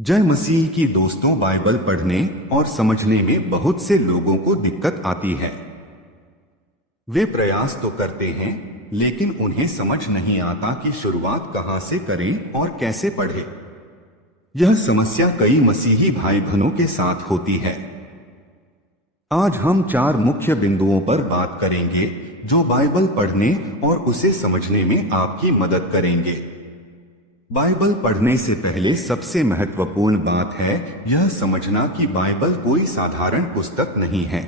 जय मसीह की दोस्तों, बाइबल पढ़ने और समझने में बहुत से लोगों को दिक्कत आती है। वे प्रयास तो करते हैं, लेकिन उन्हें समझ नहीं आता कि शुरुआत कहां से करें और कैसे पढ़ें। यह समस्या कई मसीही भाई बहनों के साथ होती है। आज हम 4 मुख्य बिंदुओं पर बात करेंगे जो बाइबल पढ़ने और उसे समझने में आपकी मदद करेंगे। बाइबल पढ़ने से पहले सबसे महत्वपूर्ण बात है यह समझना कि बाइबल कोई साधारण पुस्तक नहीं है।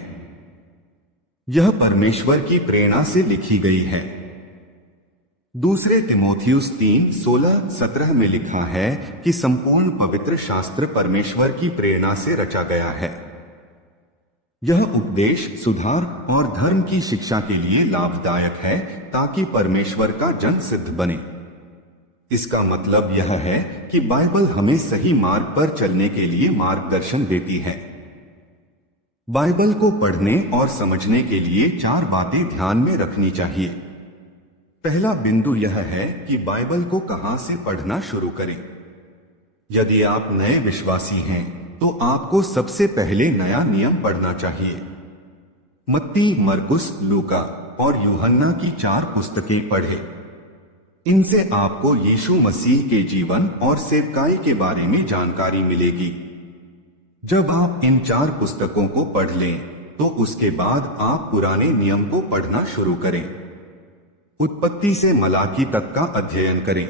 यह परमेश्वर की प्रेरणा से लिखी गई है। दूसरे तिमोथियुस 3:16-17 में लिखा है कि संपूर्ण पवित्र शास्त्र परमेश्वर की प्रेरणा से रचा गया है। यह उपदेश, सुधार और धर्म की शिक्षा के लिए लाभदायक है ताकि परमेश्वर का जन सिद्ध बने। इसका मतलब यह है कि बाइबल हमें सही मार्ग पर चलने के लिए मार्गदर्शन देती है। बाइबल को पढ़ने और समझने के लिए 4 बातें ध्यान में रखनी चाहिए। पहला बिंदु यह है कि बाइबल को कहां से पढ़ना शुरू करें। यदि आप नए विश्वासी हैं, तो आपको सबसे पहले नया नियम पढ़ना चाहिए। मत्ती, मरकुस, लूका और यूहन्ना की 4 पुस्तकें पढ़ें। इनसे आपको यीशु मसीह के जीवन और सेवकाई के बारे में जानकारी मिलेगी। जब आप इन 4 पुस्तकों को पढ़ लें, तो उसके बाद आप पुराने नियम को पढ़ना शुरू करें। उत्पत्ति से मलाकी तक का अध्ययन करें।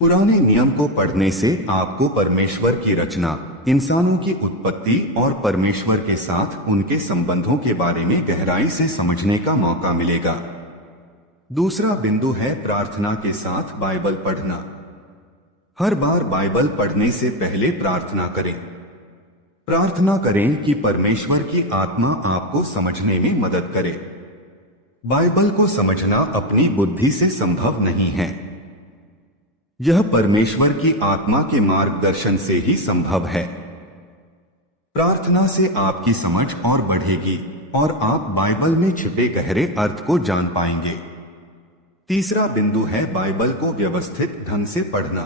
पुराने नियम को पढ़ने से आपको परमेश्वर की रचना, इंसानों की उत्पत्ति और परमेश्वर के साथ उनके संबंधों के बारे में गहराई से समझने का मौका मिलेगा। दूसरा बिंदु है प्रार्थना के साथ बाइबल पढ़ना। हर बार बाइबल पढ़ने से पहले प्रार्थना करें। प्रार्थना करें कि परमेश्वर की आत्मा आपको समझने में मदद करे। बाइबल को समझना अपनी बुद्धि से संभव नहीं है। यह परमेश्वर की आत्मा के मार्गदर्शन से ही संभव है। प्रार्थना से आपकी समझ और बढ़ेगी और आप बाइबल में छिपे गहरे अर्थ को जान पाएंगे। तीसरा बिंदु है बाइबल को व्यवस्थित ढंग से पढ़ना।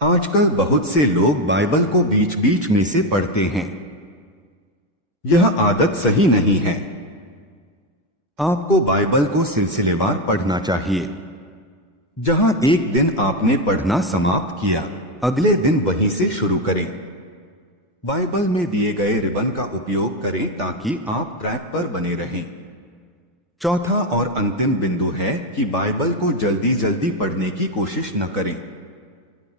आजकल बहुत से लोग बाइबल को बीच बीच में से पढ़ते हैं। यह आदत सही नहीं है। आपको बाइबल को सिलसिलेवार पढ़ना चाहिए। जहां एक दिन आपने पढ़ना समाप्त किया, अगले दिन वहीं से शुरू करें। बाइबल में दिए गए रिबन का उपयोग करें ताकि आप ट्रैक पर बने रहें। चौथा और अंतिम बिंदु है कि बाइबल को जल्दी जल्दी पढ़ने की कोशिश न करें।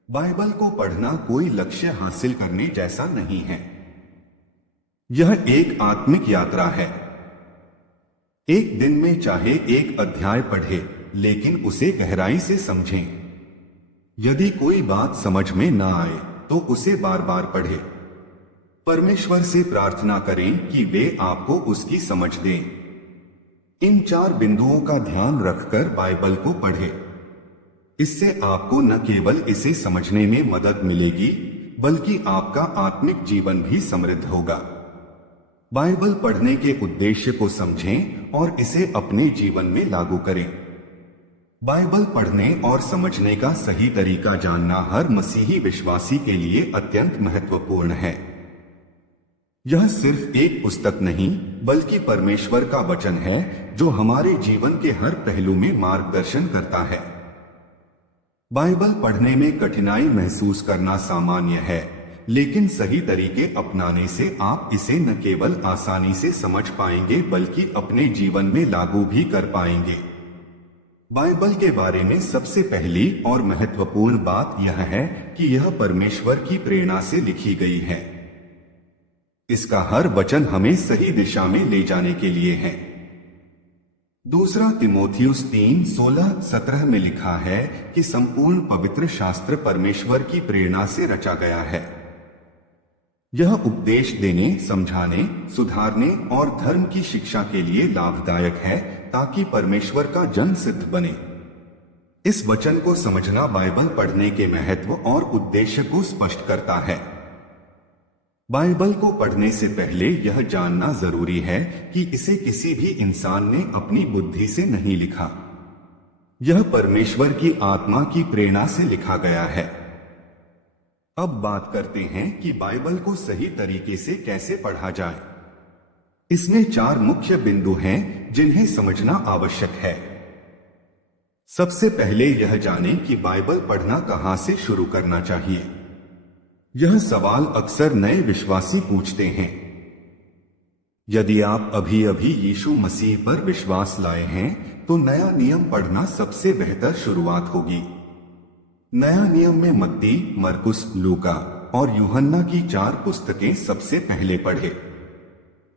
बाइबल को पढ़ना कोई लक्ष्य हासिल करने जैसा नहीं है। यह एक आत्मिक यात्रा है। एक दिन में चाहे एक अध्याय पढ़े, लेकिन उसे गहराई से समझें। यदि कोई बात समझ में न आए, तो उसे बार बार पढ़े। परमेश्वर से प्रार्थना करें कि वे आपको उसकी समझ दें। इन 4 बिंदुओं का ध्यान रखकर बाइबल को पढ़ें। इससे आपको न केवल इसे समझने में मदद मिलेगी, बल्कि आपका आत्मिक जीवन भी समृद्ध होगा। बाइबल पढ़ने के उद्देश्य को समझें और इसे अपने जीवन में लागू करें। बाइबल पढ़ने और समझने का सही तरीका जानना हर मसीही विश्वासी के लिए अत्यंत महत्वपूर्ण है। यह सिर्फ एक पुस्तक नहीं, बल्कि परमेश्वर का वचन है जो हमारे जीवन के हर पहलू में मार्गदर्शन करता है। बाइबल पढ़ने में कठिनाई महसूस करना सामान्य है, लेकिन सही तरीके अपनाने से आप इसे न केवल आसानी से समझ पाएंगे, बल्कि अपने जीवन में लागू भी कर पाएंगे। बाइबल के बारे में सबसे पहली और महत्वपूर्ण बात यह है कि यह परमेश्वर की प्रेरणा से लिखी गई है। इसका हर वचन हमें सही दिशा में ले जाने के लिए है। दूसरा तिमोथियुस 3:16-17 में लिखा है कि संपूर्ण पवित्र शास्त्र परमेश्वर की प्रेरणा से रचा गया है। यह उपदेश देने, समझाने, सुधारने और धर्म की शिक्षा के लिए लाभदायक है ताकि परमेश्वर का जन सिद्ध बने। इस वचन को समझना बाइबल पढ़ने के महत्व और उद्देश्य को स्पष्ट करता है। बाइबल को पढ़ने से पहले यह जानना जरूरी है कि इसे किसी भी इंसान ने अपनी बुद्धि से नहीं लिखा। यह परमेश्वर की आत्मा की प्रेरणा से लिखा गया है। अब बात करते हैं कि बाइबल को सही तरीके से कैसे पढ़ा जाए। इसमें 4 मुख्य बिंदु हैं जिन्हें समझना आवश्यक है। सबसे पहले यह जानें कि बाइबल पढ़ना कहां से शुरू करना चाहिए। यह सवाल अक्सर नए विश्वासी पूछते हैं। यदि आप अभी अभी यीशु मसीह पर विश्वास लाए हैं तो नया नियम पढ़ना सबसे बेहतर शुरुआत होगी। नया नियम में मत्ती, मरकुस, लूका और यूहन्ना की 4 पुस्तकें सबसे पहले पढ़े।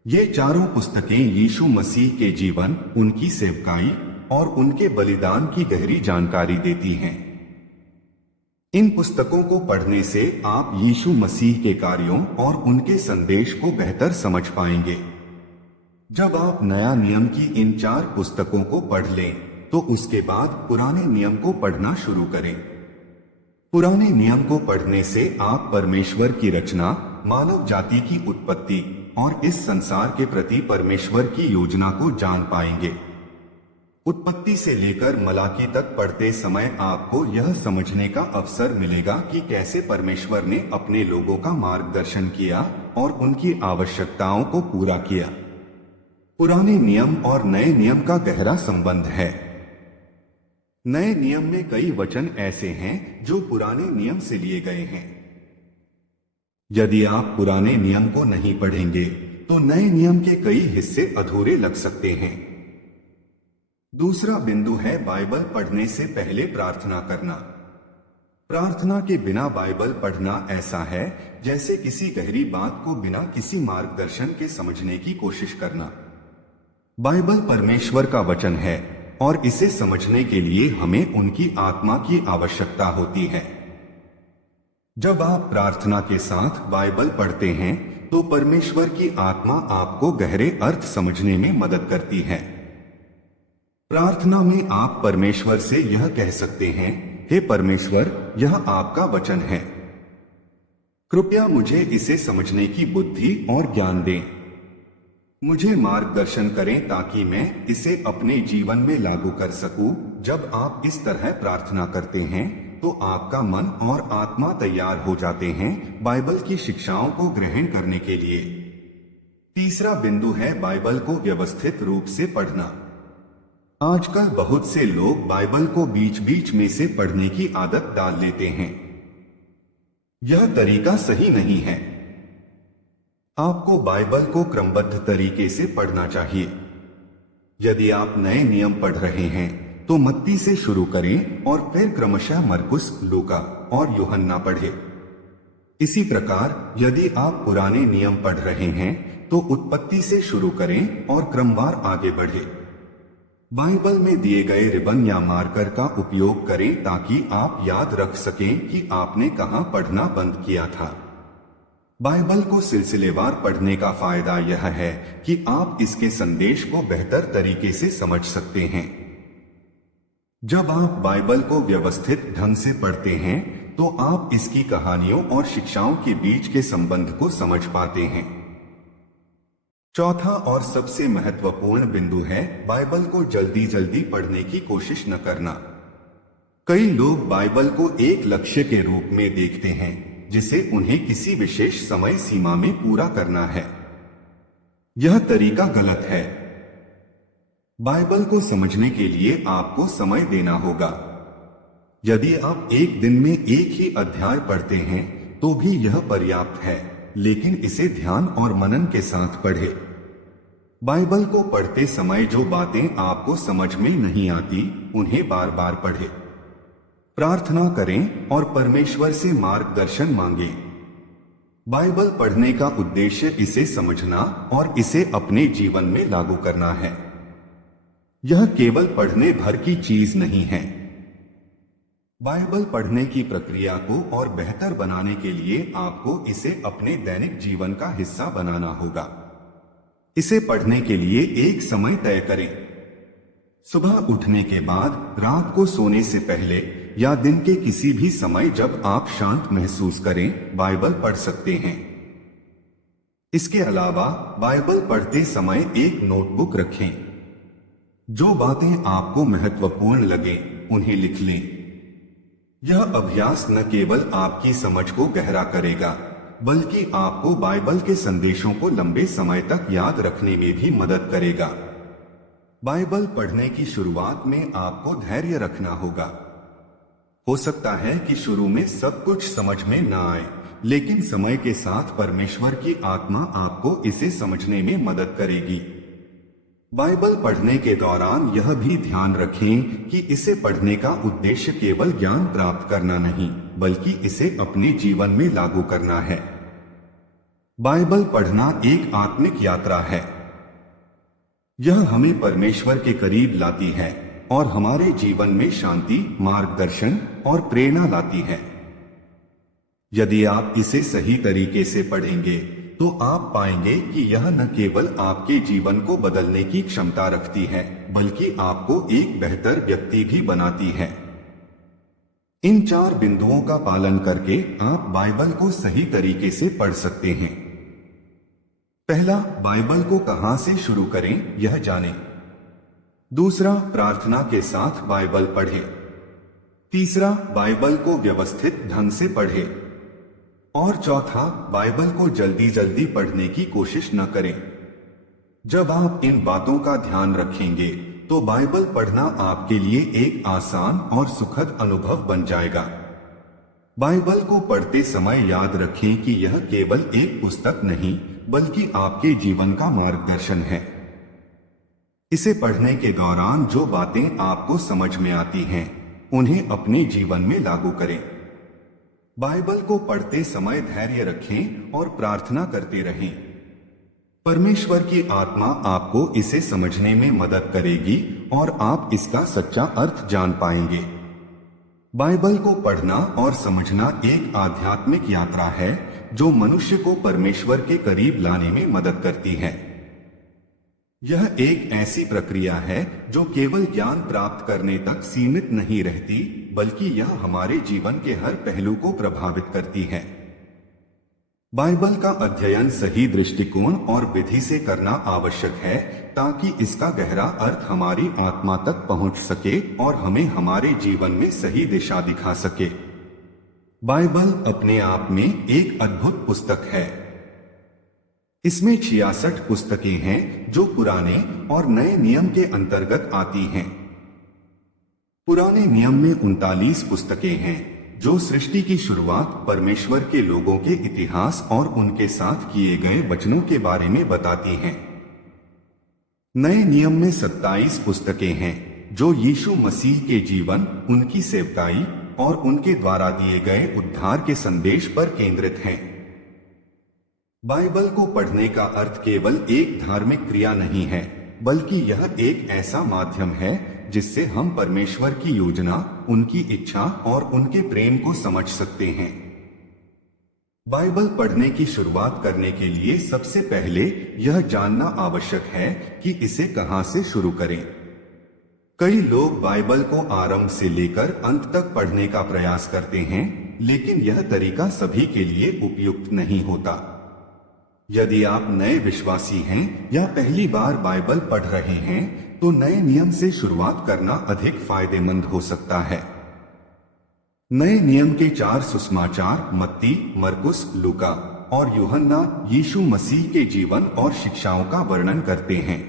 ये चारों पुस्तकें यीशु मसीह के जीवन, उनकी सेवकाई और उनके बलिदान की गहरी जानकारी देती हैं। इन पुस्तकों को पढ़ने से आप यीशु मसीह के कार्यों और उनके संदेश को बेहतर समझ पाएंगे। जब आप नया नियम की इन 4 पुस्तकों को पढ़ लें तो उसके बाद पुराने नियम को पढ़ना शुरू करें। पुराने नियम को पढ़ने से आप परमेश्वर की रचना, मानव जाति की उत्पत्ति और इस संसार के प्रति परमेश्वर की योजना को जान पाएंगे। उत्पत्ति से लेकर मलाकी तक पढ़ते समय आपको यह समझने का अवसर मिलेगा कि कैसे परमेश्वर ने अपने लोगों का मार्गदर्शन किया और उनकी आवश्यकताओं को पूरा किया। पुराने नियम और नए नियम का गहरा संबंध है। नए नियम में कई वचन ऐसे हैं जो पुराने नियम से लिए गए हैं। यदि आप पुराने नियम को नहीं पढ़ेंगे तो नए नियम के कई हिस्से अधूरे लग सकते हैं। दूसरा बिंदु है बाइबल पढ़ने से पहले प्रार्थना करना। प्रार्थना के बिना बाइबल पढ़ना ऐसा है जैसे किसी गहरी बात को बिना किसी मार्गदर्शन के समझने की कोशिश करना। बाइबल परमेश्वर का वचन है और इसे समझने के लिए हमें उनकी आत्मा की आवश्यकता होती है। जब आप प्रार्थना के साथ बाइबल पढ़ते हैं तो परमेश्वर की आत्मा आपको गहरे अर्थ समझने में मदद करती है। प्रार्थना में आप परमेश्वर से यह कह सकते हैं, हे परमेश्वर, यह आपका वचन है। कृपया मुझे इसे समझने की बुद्धि और ज्ञान दें। मुझे मार्गदर्शन करें ताकि मैं इसे अपने जीवन में लागू कर सकूं। जब आप इस तरह प्रार्थना करते हैं तो आपका मन और आत्मा तैयार हो जाते हैं बाइबल की शिक्षाओं को ग्रहण करने के लिए। तीसरा बिंदु है बाइबल को व्यवस्थित रूप से पढ़ना। आजकल बहुत से लोग बाइबल को बीच बीच में से पढ़ने की आदत डाल लेते हैं। यह तरीका सही नहीं है। आपको बाइबल को क्रमबद्ध तरीके से पढ़ना चाहिए। यदि आप नए नियम पढ़ रहे हैं तो मत्ती से शुरू करें और फिर क्रमशः मरकुस, लूका और यूहन्ना पढ़ें। इसी प्रकार यदि आप पुराने नियम पढ़ रहे हैं तो उत्पत्ति से शुरू करें और क्रमवार आगे बढ़ें। बाइबल में दिए गए रिबन या मार्कर का उपयोग करें ताकि आप याद रख सकें कि आपने कहां पढ़ना बंद किया था। बाइबल को सिलसिलेवार पढ़ने का फायदा यह है कि आप इसके संदेश को बेहतर तरीके से समझ सकते हैं। जब आप बाइबल को व्यवस्थित ढंग से पढ़ते हैं तो आप इसकी कहानियों और शिक्षाओं के बीच के संबंध को समझ पाते हैं। चौथा और सबसे महत्वपूर्ण बिंदु है बाइबल को जल्दी जल्दी पढ़ने की कोशिश न करना। कई लोग बाइबल को एक लक्ष्य के रूप में देखते हैं जिसे उन्हें किसी विशेष समय सीमा में पूरा करना है। यह तरीका गलत है। बाइबल को समझने के लिए आपको समय देना होगा। यदि आप एक दिन में एक ही अध्याय पढ़ते हैं तो भी यह पर्याप्त है, लेकिन इसे ध्यान और मनन के साथ पढ़ें। बाइबल को पढ़ते समय जो बातें आपको समझ में नहीं आती उन्हें बार बार पढ़ें। प्रार्थना करें और परमेश्वर से मार्गदर्शन मांगें। बाइबल पढ़ने का उद्देश्य इसे समझना और इसे अपने जीवन में लागू करना है। यह केवल पढ़ने भर की चीज नहीं है। बाइबल पढ़ने की प्रक्रिया को और बेहतर बनाने के लिए आपको इसे अपने दैनिक जीवन का हिस्सा बनाना होगा। इसे पढ़ने के लिए एक समय तय करें। सुबह उठने के बाद, रात को सोने से पहले या दिन के किसी भी समय जब आप शांत महसूस करें, बाइबल पढ़ सकते हैं। इसके अलावा बाइबल पढ़ते समय एक नोटबुक रखें। जो बातें आपको महत्वपूर्ण लगे उन्हें लिख लें। यह अभ्यास न केवल आपकी समझ को गहरा करेगा, बल्कि आपको बाइबल के संदेशों को लंबे समय तक याद रखने में भी मदद करेगा। बाइबल पढ़ने की शुरुआत में आपको धैर्य रखना होगा। हो सकता है कि शुरू में सब कुछ समझ में न आए, लेकिन समय के साथ परमेश्वर की आत्मा आपको इसे समझने में मदद करेगी। बाइबल पढ़ने के दौरान यह भी ध्यान रखें कि इसे पढ़ने का उद्देश्य केवल ज्ञान प्राप्त करना नहीं, बल्कि इसे अपने जीवन में लागू करना है। बाइबल पढ़ना एक आत्मिक यात्रा है। यह हमें परमेश्वर के करीब लाती है और हमारे जीवन में शांति, मार्गदर्शन और प्रेरणा लाती है। यदि आप इसे सही तरीके से पढ़ेंगे तो आप पाएंगे कि यह न केवल आपके जीवन को बदलने की क्षमता रखती है, बल्कि आपको एक बेहतर व्यक्ति भी बनाती है। इन 4 बिंदुओं का पालन करके आप बाइबल को सही तरीके से पढ़ सकते हैं। पहला, बाइबल को कहां से शुरू करें यह जानें। दूसरा, प्रार्थना के साथ बाइबल पढ़ें। तीसरा, बाइबल को व्यवस्थित ढंग से पढ़ें। और चौथा, बाइबल को जल्दी जल्दी पढ़ने की कोशिश न करें। जब आप इन बातों का ध्यान रखेंगे तो बाइबल पढ़ना आपके लिए एक आसान और सुखद अनुभव बन जाएगा। बाइबल को पढ़ते समय याद रखें कि यह केवल एक पुस्तक नहीं, बल्कि आपके जीवन का मार्गदर्शन है। इसे पढ़ने के दौरान जो बातें आपको समझ में आती हैं, उन्हें अपने जीवन में लागू करें। बाइबल को पढ़ते समय धैर्य रखें और प्रार्थना करते रहें। परमेश्वर की आत्मा आपको इसे समझने में मदद करेगी और आप इसका सच्चा अर्थ जान पाएंगे। बाइबल को पढ़ना और समझना एक आध्यात्मिक यात्रा है जो मनुष्य को परमेश्वर के करीब लाने में मदद करती है। यह एक ऐसी प्रक्रिया है जो केवल ज्ञान प्राप्त करने तक सीमित नहीं रहती, बल्कि यह हमारे जीवन के हर पहलू को प्रभावित करती है। बाइबल का अध्ययन सही दृष्टिकोण और विधि से करना आवश्यक है, ताकि इसका गहरा अर्थ हमारी आत्मा तक पहुंच सके और हमें हमारे जीवन में सही दिशा दिखा सके। बाइबल अपने आप में एक अद्भुत पुस्तक है। इसमें 66 पुस्तकें हैं जो पुराने और नए नियम के अंतर्गत आती हैं। पुराने नियम में 39 पुस्तकें हैं जो सृष्टि की शुरुआत, परमेश्वर के लोगों के इतिहास और उनके साथ किए गए वचनों के बारे में बताती हैं। नए नियम में 27 पुस्तकें हैं जो यीशु मसीह के जीवन, उनकी सेवकाई और उनके द्वारा दिए गए उद्धार के संदेश पर केंद्रित हैं। बाइबल को पढ़ने का अर्थ केवल एक धार्मिक क्रिया नहीं है, बल्कि यह एक ऐसा माध्यम है जिससे हम परमेश्वर की योजना, उनकी इच्छा और उनके प्रेम को समझ सकते हैं। बाइबल पढ़ने की शुरुआत करने के लिए सबसे पहले यह जानना आवश्यक है कि इसे कहां से शुरू करें। कई लोग बाइबल को आरंभ से लेकर अंत तक पढ़ने का प्रयास करते हैं, लेकिन यह तरीका सभी के लिए उपयुक्त नहीं होता। यदि आप नए विश्वासी हैं या पहली बार बाइबल पढ़ रहे हैं, तो नए नियम से शुरुआत करना अधिक फायदेमंद हो सकता है। नए नियम के 4 सुसमाचार मत्ती, मरकुस, लूका और यूहन्ना यीशु मसीह के जीवन और शिक्षाओं का वर्णन करते हैं।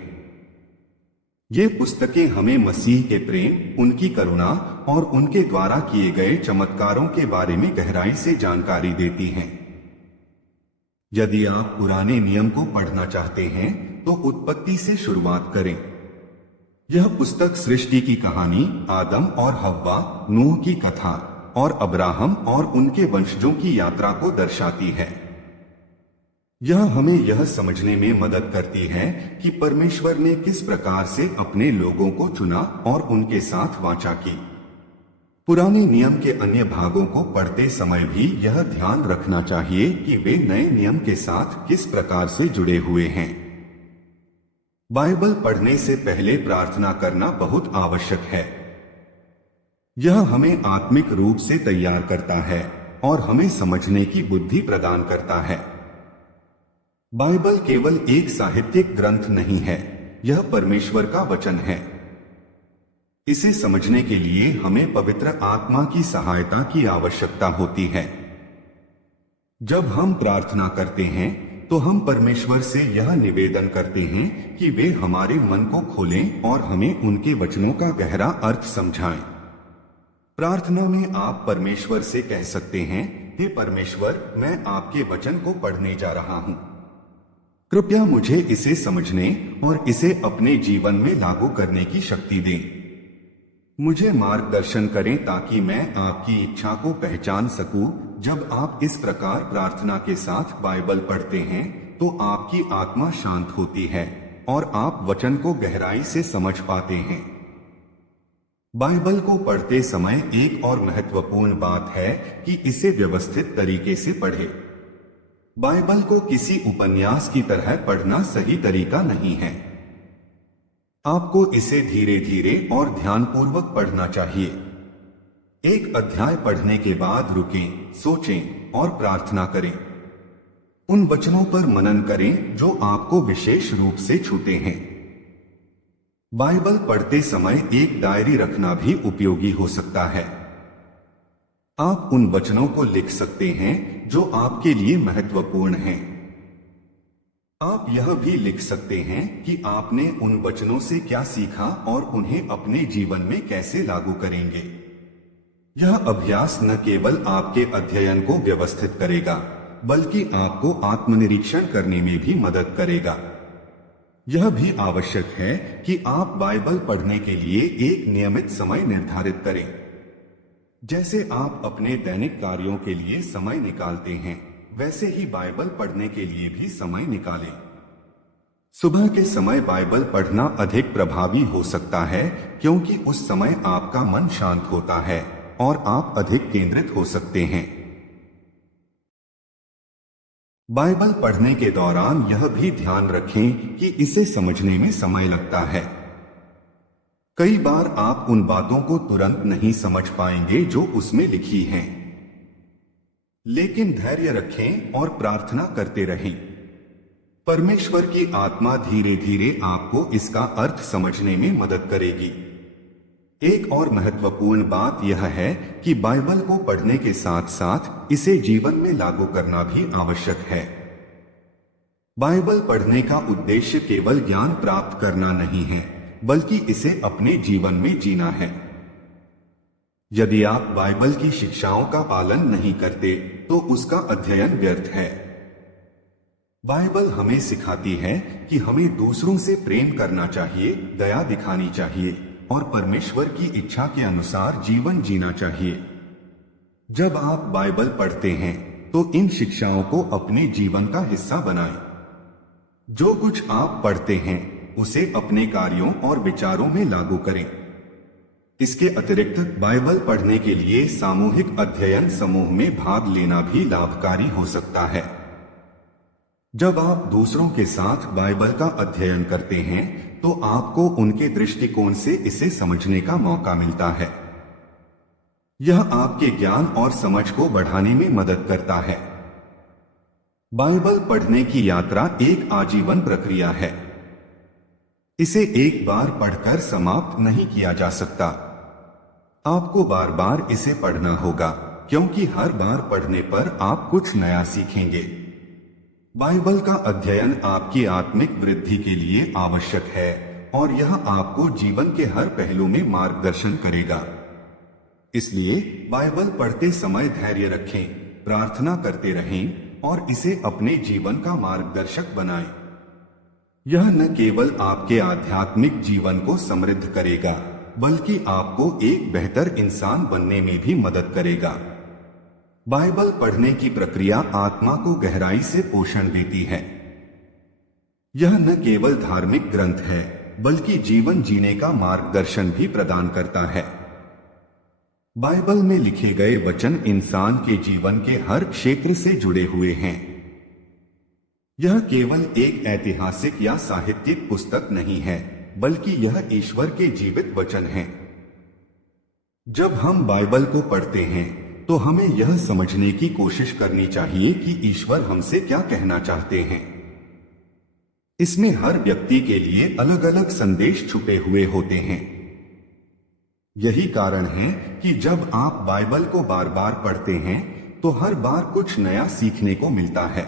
ये पुस्तकें हमें मसीह के प्रेम, उनकी करुणा और उनके द्वारा किए गए चमत्कारों के बारे में गहराई से जानकारी देती हैं। यदि आप पुराने नियम को पढ़ना चाहते हैं तो उत्पत्ति से शुरुआत करें। यह पुस्तक सृष्टि की कहानी, आदम और हव्वा, नूह की कथा और अब्राहम और उनके वंशजों की यात्रा को दर्शाती है। यह हमें यह समझने में मदद करती है कि परमेश्वर ने किस प्रकार से अपने लोगों को चुना और उनके साथ वाचा की। पुराने नियम के अन्य भागों को पढ़ते समय भी यह ध्यान रखना चाहिए कि वे नए नियम के साथ किस प्रकार से जुड़े हुए हैं। बाइबल पढ़ने से पहले प्रार्थना करना बहुत आवश्यक है। यह हमें आत्मिक रूप से तैयार करता है और हमें समझने की बुद्धि प्रदान करता है। बाइबल केवल एक साहित्यिक ग्रंथ नहीं है, यह परमेश्वर का वचन है। इसे समझने के लिए हमें पवित्र आत्मा की सहायता की आवश्यकता होती है। जब हम प्रार्थना करते हैं तो हम परमेश्वर से यह निवेदन करते हैं कि वे हमारे मन को खोलें और हमें उनके वचनों का गहरा अर्थ समझाएं। प्रार्थना में आप परमेश्वर से कह सकते हैं, हे परमेश्वर, मैं आपके वचन को पढ़ने जा रहा हूं। कृपया मुझे इसे समझने और इसे अपने जीवन में लागू करने की शक्ति दें। मुझे मार्गदर्शन करें ताकि मैं आपकी इच्छा को पहचान सकूं। जब आप इस प्रकार प्रार्थना के साथ बाइबल पढ़ते हैं तो आपकी आत्मा शांत होती है और आप वचन को गहराई से समझ पाते हैं। बाइबल को पढ़ते समय एक और महत्वपूर्ण बात है कि इसे व्यवस्थित तरीके से पढ़ें। बाइबल को किसी उपन्यास की तरह पढ़ना सही तरीका नहीं है। आपको इसे धीरे धीरे और ध्यानपूर्वक पढ़ना चाहिए। एक अध्याय पढ़ने के बाद रुकें, सोचें और प्रार्थना करें। उन वचनों पर मनन करें जो आपको विशेष रूप से छूते हैं। बाइबल पढ़ते समय एक डायरी रखना भी उपयोगी हो सकता है। आप उन वचनों को लिख सकते हैं जो आपके लिए महत्वपूर्ण हैं। आप यह भी लिख सकते हैं कि आपने उन वचनों से क्या सीखा और उन्हें अपने जीवन में कैसे लागू करेंगे। यह अभ्यास न केवल आपके अध्ययन को व्यवस्थित करेगा, बल्कि आपको आत्मनिरीक्षण करने में भी मदद करेगा। यह भी आवश्यक है कि आप बाइबल पढ़ने के लिए एक नियमित समय निर्धारित करें। जैसे आप अपने दैनिक कार्यों के लिए समय निकालते हैं, वैसे ही बाइबल पढ़ने के लिए भी समय निकालें। सुबह के समय बाइबल पढ़ना अधिक प्रभावी हो सकता है क्योंकि उस समय आपका मन शांत होता है और आप अधिक केंद्रित हो सकते हैं। बाइबल पढ़ने के दौरान यह भी ध्यान रखें कि इसे समझने में समय लगता है। कई बार आप उन बातों को तुरंत नहीं समझ पाएंगे जो उसमें लिखी हैं, लेकिन धैर्य रखें और प्रार्थना करते रहें। परमेश्वर की आत्मा धीरे धीरे आपको इसका अर्थ समझने में मदद करेगी। एक और महत्वपूर्ण बात यह है कि बाइबल को पढ़ने के साथ साथ इसे जीवन में लागू करना भी आवश्यक है। बाइबल पढ़ने का उद्देश्य केवल ज्ञान प्राप्त करना नहीं है, बल्कि इसे अपने जीवन में जीना है। यदि आप बाइबल की शिक्षाओं का पालन नहीं करते तो उसका अध्ययन व्यर्थ है। बाइबल हमें सिखाती है कि हमें दूसरों से प्रेम करना चाहिए, दया दिखानी चाहिए और परमेश्वर की इच्छा के अनुसार जीवन जीना चाहिए। जब आप बाइबल पढ़ते हैं तो इन शिक्षाओं को अपने जीवन का हिस्सा बनाएं। जो कुछ आप पढ़ते हैं उसे अपने कार्यों और विचारों में लागू करें। इसके अतिरिक्त बाइबल पढ़ने के लिए सामूहिक अध्ययन समूह में भाग लेना भी लाभकारी हो सकता है। जब आप दूसरों के साथ बाइबल का अध्ययन करते हैं तो आपको उनके दृष्टिकोण से इसे समझने का मौका मिलता है। यह आपके ज्ञान और समझ को बढ़ाने में मदद करता है। बाइबल पढ़ने की यात्रा एक आजीवन प्रक्रिया है। इसे एक बार पढ़कर समाप्त नहीं किया जा सकता। आपको बार बार इसे पढ़ना होगा, क्योंकि हर बार पढ़ने पर आप कुछ नया सीखेंगे। बाइबल का अध्ययन आपकी आत्मिक वृद्धि के लिए आवश्यक है और यह आपको जीवन के हर पहलू में मार्गदर्शन करेगा। इसलिए बाइबल पढ़ते समय धैर्य रखें, प्रार्थना करते रहें और इसे अपने जीवन का मार्गदर्शक बनाएं। यह न केवल आपके आध्यात्मिक जीवन को समृद्ध करेगा, बल्कि आपको एक बेहतर इंसान बनने में भी मदद करेगा। बाइबल पढ़ने की प्रक्रिया आत्मा को गहराई से पोषण देती है। यह न केवल धार्मिक ग्रंथ है, बल्कि जीवन जीने का मार्गदर्शन भी प्रदान करता है। बाइबल में लिखे गए वचन इंसान के जीवन के हर क्षेत्र से जुड़े हुए हैं। यह केवल एक ऐतिहासिक या साहित्यिक पुस्तक नहीं है, बल्कि यह ईश्वर के जीवित वचन हैं। जब हम बाइबल को पढ़ते हैं तो हमें यह समझने की कोशिश करनी चाहिए कि ईश्वर हमसे क्या कहना चाहते हैं। इसमें हर व्यक्ति के लिए अलग अलग संदेश छुपे हुए होते हैं। यही कारण है कि जब आप बाइबल को बार बार पढ़ते हैं तो हर बार कुछ नया सीखने को मिलता है।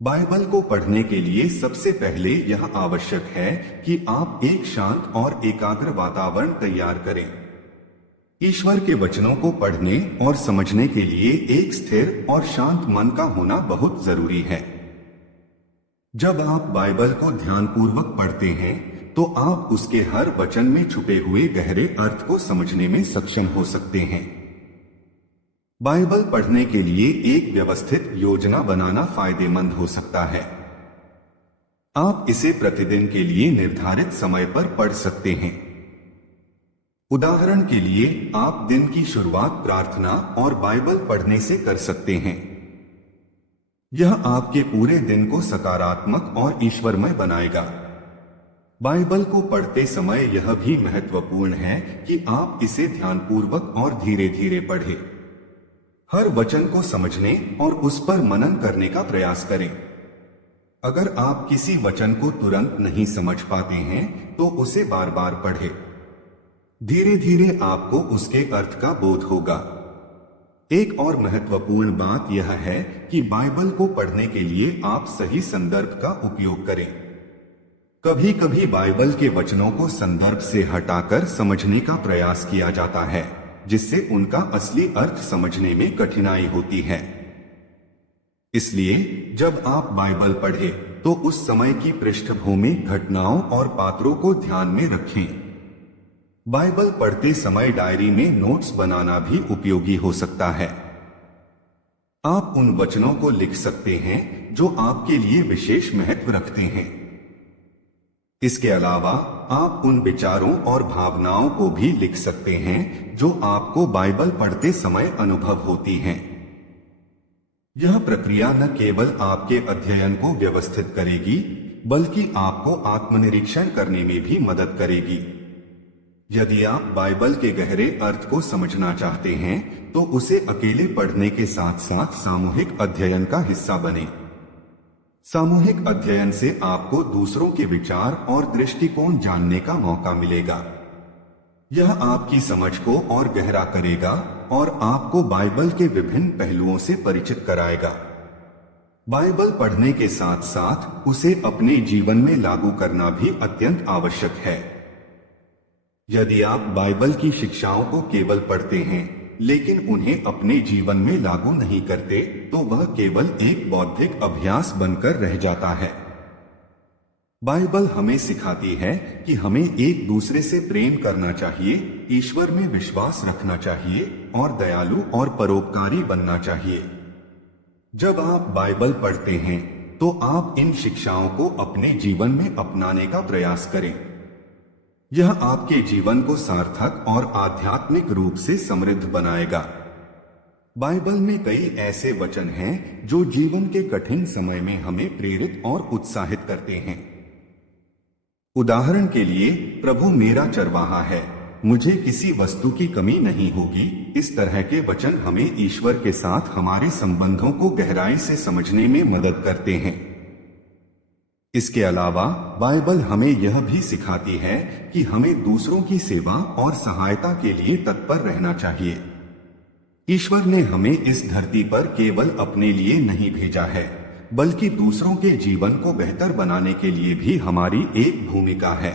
बाइबल को पढ़ने के लिए सबसे पहले यह आवश्यक है कि आप एक शांत और एकाग्र वातावरण तैयार करें। ईश्वर के वचनों को पढ़ने और समझने के लिए एक स्थिर और शांत मन का होना बहुत जरूरी है। जब आप बाइबल को ध्यानपूर्वक पढ़ते हैं तो आप उसके हर वचन में छुपे हुए गहरे अर्थ को समझने में सक्षम हो सकते हैं। बाइबल पढ़ने के लिए एक व्यवस्थित योजना बनाना फायदेमंद हो सकता है। आप इसे प्रतिदिन के लिए निर्धारित समय पर पढ़ सकते हैं। उदाहरण के लिए आप दिन की शुरुआत प्रार्थना और बाइबल पढ़ने से कर सकते हैं। यह आपके पूरे दिन को सकारात्मक और ईश्वरमय बनाएगा। बाइबल को पढ़ते समय यह भी महत्वपूर्ण है कि आप इसे ध्यानपूर्वक और धीरे धीरे पढ़ें। हर वचन को समझने और उस पर मनन करने का प्रयास करें। अगर आप किसी वचन को तुरंत नहीं समझ पाते हैं तो उसे बार बार पढ़ें। धीरे धीरे आपको उसके अर्थ का बोध होगा। एक और महत्वपूर्ण बात यह है कि बाइबल को पढ़ने के लिए आप सही संदर्भ का उपयोग करें। कभी कभी बाइबल के वचनों को संदर्भ से हटाकर समझने का प्रयास किया जाता है, जिससे उनका असली अर्थ समझने में कठिनाई होती है। इसलिए जब आप बाइबल पढ़ें तो उस समय की पृष्ठभूमि, घटनाओं और पात्रों को ध्यान में रखें। बाइबल पढ़ते समय डायरी में नोट्स बनाना भी उपयोगी हो सकता है। आप उन वचनों को लिख सकते हैं जो आपके लिए विशेष महत्व रखते हैं। इसके अलावा आप उन विचारों और भावनाओं को भी लिख सकते हैं जो आपको बाइबल पढ़ते समय अनुभव होती हैं। यह प्रक्रिया न केवल आपके अध्ययन को व्यवस्थित करेगी, बल्कि आपको आत्मनिरीक्षण करने में भी मदद करेगी। यदि आप बाइबल के गहरे अर्थ को समझना चाहते हैं तो उसे अकेले पढ़ने के साथ साथ सामूहिक अध्ययन का हिस्सा बने। सामूहिक अध्ययन से आपको दूसरों के विचार और दृष्टिकोण जानने का मौका मिलेगा। यह आपकी समझ को और गहरा करेगा और आपको बाइबल के विभिन्न पहलुओं से परिचित कराएगा। बाइबल पढ़ने के साथ साथ उसे अपने जीवन में लागू करना भी अत्यंत आवश्यक है। यदि आप बाइबल की शिक्षाओं को केवल पढ़ते हैं लेकिन उन्हें अपने जीवन में लागू नहीं करते तो वह केवल एक बौद्धिक अभ्यास बनकर रह जाता है। बाइबल हमें सिखाती है कि हमें एक दूसरे से प्रेम करना चाहिए, ईश्वर में विश्वास रखना चाहिए और दयालु और परोपकारी बनना चाहिए। जब आप बाइबल पढ़ते हैं तो आप इन शिक्षाओं को अपने जीवन में अपनाने का प्रयास करें। यह आपके जीवन को सार्थक और आध्यात्मिक रूप से समृद्ध बनाएगा। बाइबल में कई ऐसे वचन हैं जो जीवन के कठिन समय में हमें प्रेरित और उत्साहित करते हैं। उदाहरण के लिए, प्रभु मेरा चरवाहा है, मुझे किसी वस्तु की कमी नहीं होगी। इस तरह के वचन हमें ईश्वर के साथ हमारे संबंधों को गहराई से समझने में मदद करते हैं। इसके अलावा बाइबल हमें यह भी सिखाती है कि हमें दूसरों की सेवा और सहायता के लिए तत्पर रहना चाहिए। ईश्वर ने हमें इस धरती पर केवल अपने लिए नहीं भेजा है, बल्कि दूसरों के जीवन को बेहतर बनाने के लिए भी हमारी एक भूमिका है।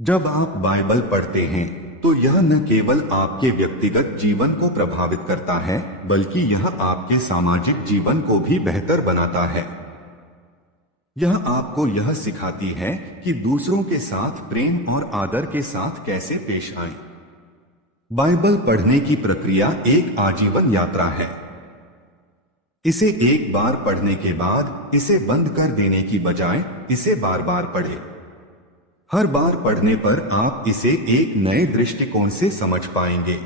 जब आप बाइबल पढ़ते हैं तो यह न केवल आपके व्यक्तिगत जीवन को प्रभावित करता है, बल्कि यह आपके सामाजिक जीवन को भी बेहतर बनाता है। यह आपको यह सिखाती है कि दूसरों के साथ प्रेम और आदर के साथ कैसे पेश आएं। बाइबल पढ़ने की प्रक्रिया एक आजीवन यात्रा है। इसे एक बार पढ़ने के बाद इसे बंद कर देने की बजाय इसे बार बार पढ़ें। हर बार पढ़ने पर आप इसे एक नए दृष्टिकोण से समझ पाएंगे।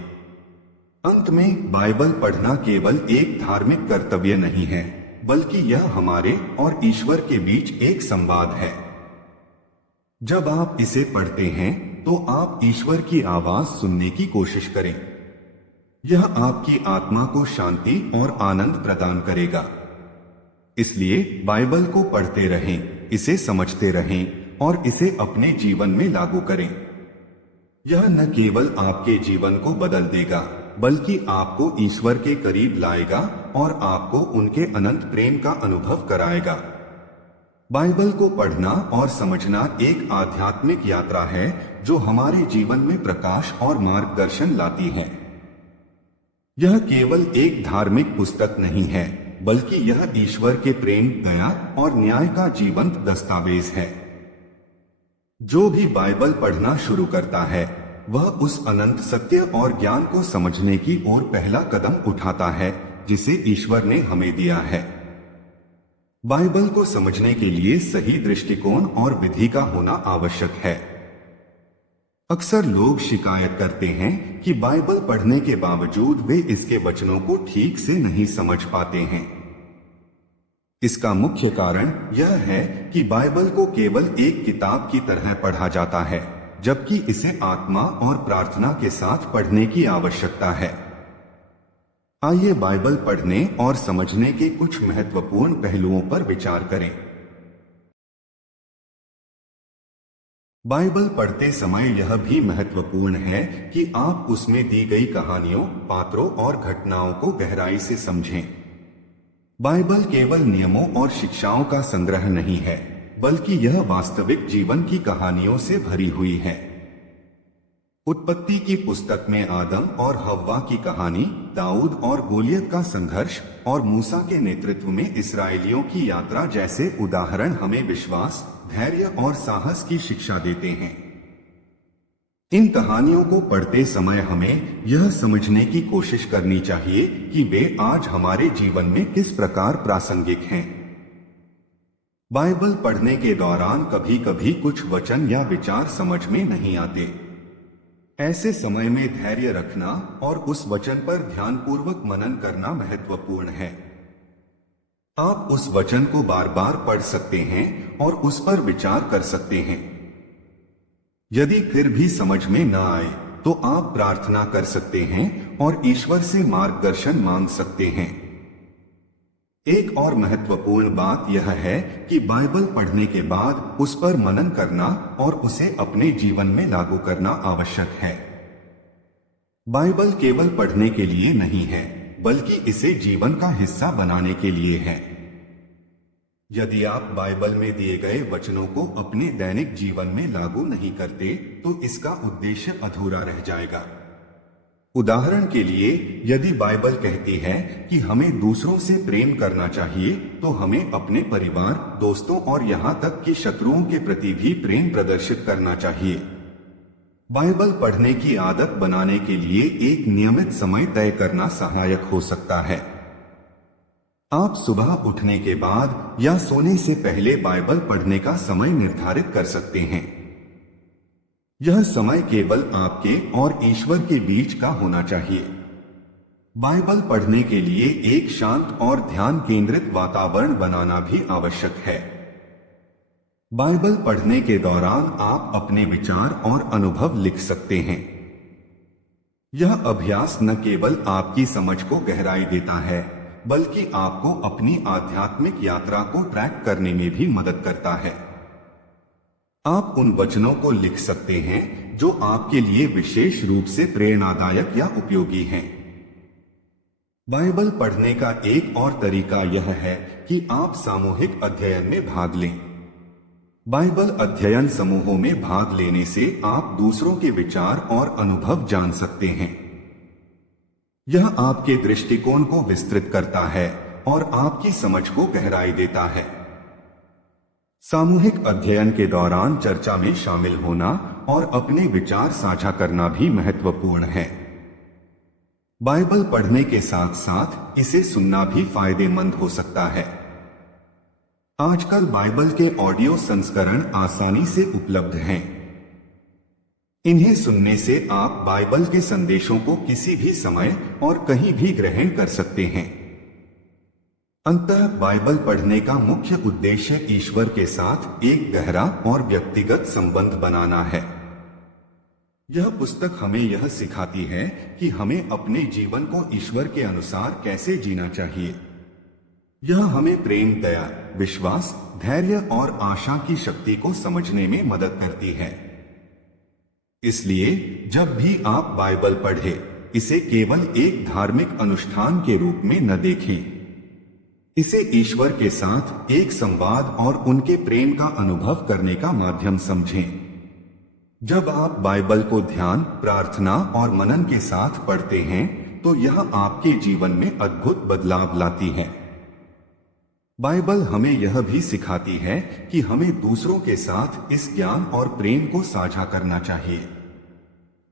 अंत में बाइबल पढ़ना केवल एक धार्मिक कर्तव्य नहीं है, बल्कि यह हमारे और ईश्वर के बीच एक संवाद है। जब आप इसे पढ़ते हैं तो आप ईश्वर की आवाज सुनने की कोशिश करें। यह आपकी आत्मा को शांति और आनंद प्रदान करेगा। इसलिए बाइबल को पढ़ते रहें, इसे समझते रहें और इसे अपने जीवन में लागू करें। यह न केवल आपके जीवन को बदल देगा, बल्कि आपको ईश्वर के करीब लाएगा और आपको उनके अनंत प्रेम का अनुभव कराएगा। बाइबल को पढ़ना और समझना एक आध्यात्मिक यात्रा है जो हमारे जीवन में प्रकाश और मार्गदर्शन लाती है। यह केवल एक धार्मिक पुस्तक नहीं है, बल्कि यह ईश्वर के प्रेम, दया और न्याय का जीवंत दस्तावेज है। जो भी बाइबल पढ़ना शुरू करता है, वह उस अनंत सत्य और ज्ञान को समझने की ओर पहला कदम उठाता है जिसे ईश्वर ने हमें दिया है। बाइबल को समझने के लिए सही दृष्टिकोण और विधि का होना आवश्यक है। अक्सर लोग शिकायत करते हैं कि बाइबल पढ़ने के बावजूद वे इसके वचनों को ठीक से नहीं समझ पाते हैं। इसका मुख्य कारण यह है कि बाइबल को केवल एक किताब की तरह पढ़ा जाता है, जबकि इसे आत्मा और प्रार्थना के साथ पढ़ने की आवश्यकता है। आइए बाइबल पढ़ने और समझने के कुछ महत्वपूर्ण पहलुओं पर विचार करें। बाइबल पढ़ते समय यह भी महत्वपूर्ण है कि आप उसमें दी गई कहानियों, पात्रों और घटनाओं को गहराई से समझें। बाइबल केवल नियमों और शिक्षाओं का संग्रह नहीं है, बल्कि यह वास्तविक जीवन की कहानियों से भरी हुई है। उत्पत्ति की पुस्तक में आदम और हव्वा की कहानी, दाऊद और गोलियत का संघर्ष और मूसा के नेतृत्व में इस्राएलियों की यात्रा जैसे उदाहरण हमें विश्वास, धैर्य और साहस की शिक्षा देते हैं। इन कहानियों को पढ़ते समय हमें यह समझने की कोशिश करनी चाहिए कि वे आज हमारे जीवन में किस प्रकार प्रासंगिक हैं। बाइबल पढ़ने के दौरान कभी कभी कुछ वचन या विचार समझ में नहीं आते। ऐसे समय में धैर्य रखना और उस वचन पर ध्यानपूर्वक मनन करना महत्वपूर्ण है। आप उस वचन को बार बार पढ़ सकते हैं और उस पर विचार कर सकते हैं। यदि फिर भी समझ में न आए तो आप प्रार्थना कर सकते हैं और ईश्वर से मार्गदर्शन मांग सकते हैं। एक और महत्वपूर्ण बात यह है कि बाइबल पढ़ने के बाद उस पर मनन करना और उसे अपने जीवन में लागू करना आवश्यक है। बाइबल केवल पढ़ने के लिए नहीं है, बल्कि इसे जीवन का हिस्सा बनाने के लिए है। यदि आप बाइबल में दिए गए वचनों को अपने दैनिक जीवन में लागू नहीं करते, तो इसका उद्देश्य अधूरा रह जाएगा। उदाहरण के लिए, यदि बाइबल कहती है कि हमें दूसरों से प्रेम करना चाहिए, तो हमें अपने परिवार, दोस्तों और यहाँ तक कि शत्रुओं के प्रति भी प्रेम प्रदर्शित करना चाहिए। बाइबल पढ़ने की आदत बनाने के लिए एक नियमित समय तय करना सहायक हो सकता है। आप सुबह उठने के बाद या सोने से पहले बाइबल पढ़ने का समय निर्धारित कर सकते हैं। यह समय केवल आपके और ईश्वर के बीच का होना चाहिए। बाइबल पढ़ने के लिए एक शांत और ध्यान केंद्रित वातावरण बनाना भी आवश्यक है। बाइबल पढ़ने के दौरान आप अपने विचार और अनुभव लिख सकते हैं। यह अभ्यास न केवल आपकी समझ को गहराई देता है, बल्कि आपको अपनी आध्यात्मिक यात्रा को ट्रैक करने में भी मदद करता है। आप उन वचनों को लिख सकते हैं जो आपके लिए विशेष रूप से प्रेरणादायक या उपयोगी हैं। बाइबल पढ़ने का एक और तरीका यह है कि आप सामूहिक अध्ययन में भाग लें। बाइबल अध्ययन समूहों में भाग लेने से आप दूसरों के विचार और अनुभव जान सकते हैं। यह आपके दृष्टिकोण को विस्तृत करता है और आपकी समझ को गहराई देता है। सामूहिक अध्ययन के दौरान चर्चा में शामिल होना और अपने विचार साझा करना भी महत्वपूर्ण है। बाइबल पढ़ने के साथ साथ इसे सुनना भी फायदेमंद हो सकता है। आजकल बाइबल के ऑडियो संस्करण आसानी से उपलब्ध हैं। इन्हें सुनने से आप बाइबल के संदेशों को किसी भी समय और कहीं भी ग्रहण कर सकते हैं। अंततः बाइबल पढ़ने का मुख्य उद्देश्य ईश्वर के साथ एक गहरा और व्यक्तिगत संबंध बनाना है। यह पुस्तक हमें यह सिखाती है कि हमें अपने जीवन को ईश्वर के अनुसार कैसे जीना चाहिए। यह हमें प्रेम, दया, विश्वास, धैर्य और आशा की शक्ति को समझने में मदद करती है। इसलिए जब भी आप बाइबल पढ़ें, इसे केवल एक धार्मिक अनुष्ठान के रूप में न देखें। इसे ईश्वर के साथ एक संवाद और उनके प्रेम का अनुभव करने का माध्यम समझें। जब आप बाइबल को ध्यान, प्रार्थना और मनन के साथ पढ़ते हैं, तो यह आपके जीवन में अद्भुत बदलाव लाती है। बाइबल हमें यह भी सिखाती है कि हमें दूसरों के साथ इस ज्ञान और प्रेम को साझा करना चाहिए।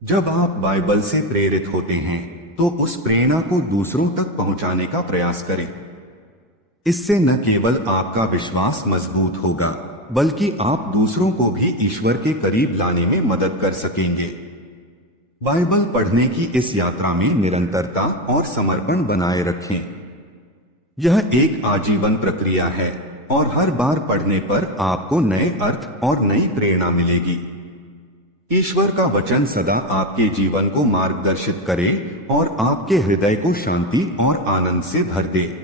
जब आप बाइबल से प्रेरित होते हैं, तो उस प्रेरणा को दूसरों तक पहुंचाने का प्रयास करें। इससे न केवल आपका विश्वास मजबूत होगा, बल्कि आप दूसरों को भी ईश्वर के करीब लाने में मदद कर सकेंगे। बाइबल पढ़ने की इस यात्रा में निरंतरता और समर्पण बनाए रखें। यह एक आजीवन प्रक्रिया है और हर बार पढ़ने पर आपको नए अर्थ और नई प्रेरणा मिलेगी। ईश्वर का वचन सदा आपके जीवन को मार्गदर्शित करे और आपके हृदय को शांति और आनंद से भर दे।